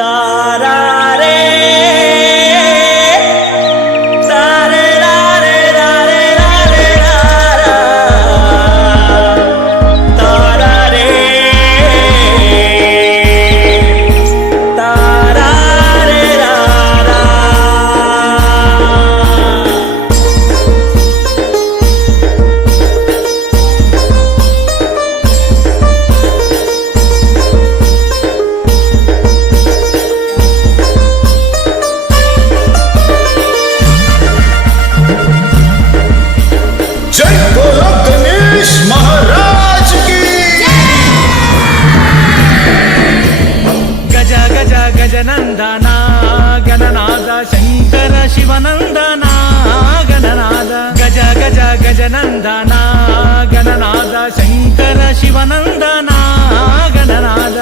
తారారే गजनंदना गणनाद शंकर शिवनंदना गणनाद गज गज गजनंदना गणनाद शंकर शिवनंदना गणनाद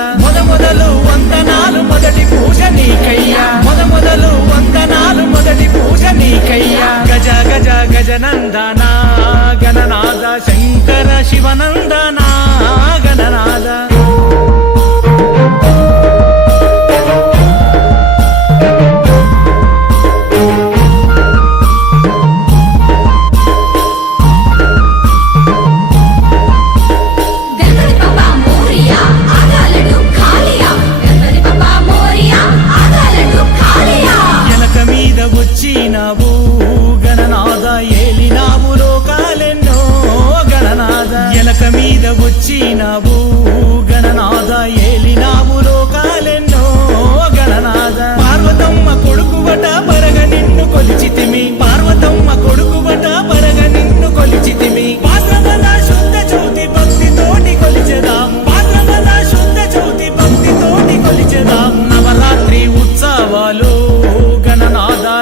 మొదలు వందనాలు మొదటి పూజ నీకయ్యా మొదలు వందనాలు మొదటి పూజ నీకయ్యా గజ గజ గజనందన గణనాద శంకర శివనందన గణనాద వచ్చినావు గణనాద ఏలినావు లోకాలెన్నో గణనాద ఎలక మీద వచ్చినావు గణనాద ఏలినావు లోకాలెన్నో గణనాద పార్వతమ్మ కొడుకువట పరగ నిన్ను కొలిచితిమి పార్వతమ్మ కొడుకువట పరగ నిన్ను కొలిచితిమి భాద్రపద శుద్ధ చౌతి భక్తితోటి కొలిచెదాము భాద్రపద శుద్ధ చౌతి భక్తితోటి కొలిచెదాము నవరాత్రి ఉత్సవాలు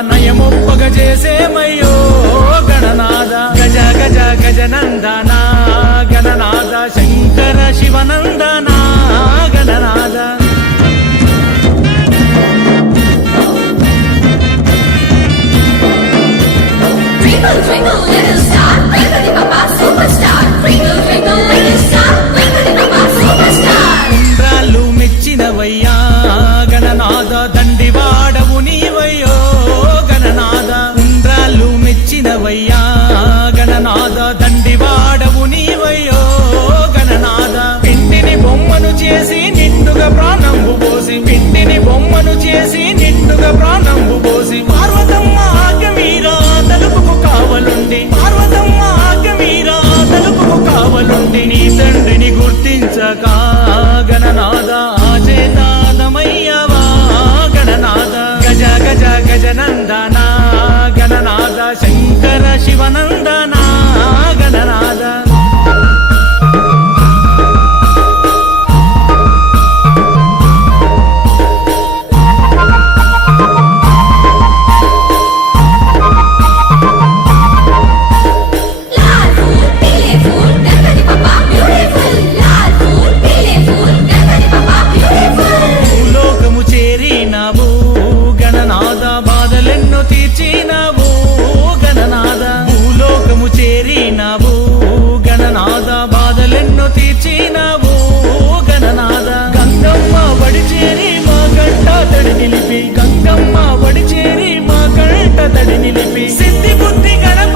నయమొప్పగ చేసేమయ్యో గణనాద గజ గజ గజనందన గణనాద Shankara Shivanandana గణనాద Twinkle twinkle little star, twinkle papa superstar. Twinkle twinkle little star, twinkle papa superstar. ఉండ్రాళ్ళు మెచ్చినవయ్యా గణనాద దండివాడవు నీవయ్యో గణనాద ఉండ్రాళ్ళు మెచ్చినవయ్యా గణనాద దండివాడవు నీవయ్యో గణనాద పిండిని బొమ్మను చేసి నిండుగా ప్రాణంబు పోసి పిండిని బొమ్మను చేసి నిండుగా ప్రాణంబు పోసి పార్వతమ్మ ఆగమీరా తలుపుకు కావలుండి పార్వతమ్మ ఆగమీరా తలుపుకు కావలుండి నీ తండ్రిని గుర్తించక గణనాద ఆచేతాదమయ్యవా గణనాద గజ గజ గజనందన గణనాద శంకర శివనందన గణనాద తీర్చినావు గణనాద భూలోకము చేరినావు గణనాద బాధలెన్నో తీర్చినావు గణనాద గంగమ్మ వడి చేరి మా గంట తడి నిలిపి గంగమ్మ వడి చేరి మా గంట తడి నిలిపి సిద్ధి బుద్ధి గణప